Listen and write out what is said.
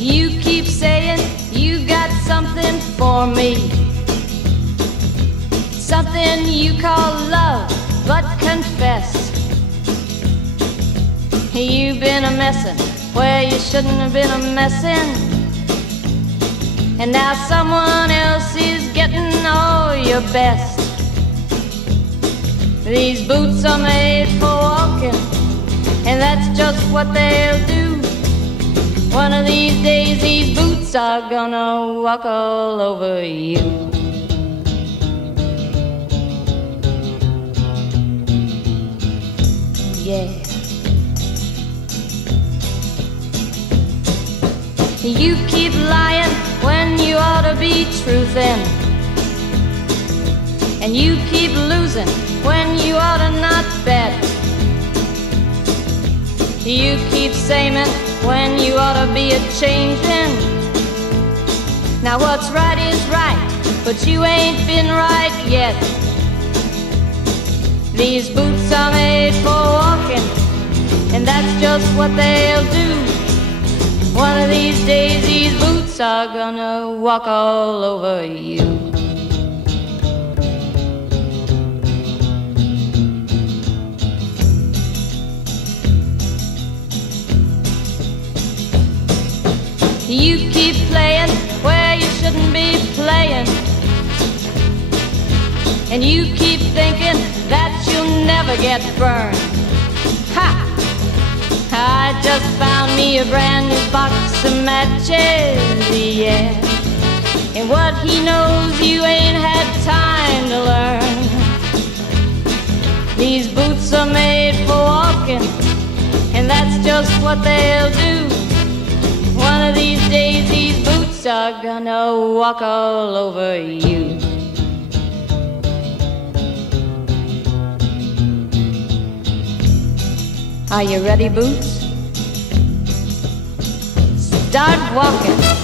You keep saying you got something for me, something you call love, but confess you've been a messin' where you shouldn't have been a messin', and now someone else is getting all your best. These boots are made for walking, and that's just what they'll do. One of these days these boots are gonna walk all over you. Yeah. You keep lying when you ought to be truthin', and you keep losing when you ought to not bet. You keep saying when you ought to be a-changin'. Now what's right is right, but you ain't been right yet. These boots are made for walking, and that's just what they'll do. One of these days these boots are gonna walk all over you. You keep playing where you shouldn't be playing, and you keep thinking that you'll never get burned. Ha! I just found me a brand new box of matches, yeah. And what he knows you ain't had time to learn. These boots are made for walking, and that's just what they'll do. One of these days these boots are gonna walk all over you. Are you ready, boots? Start walking.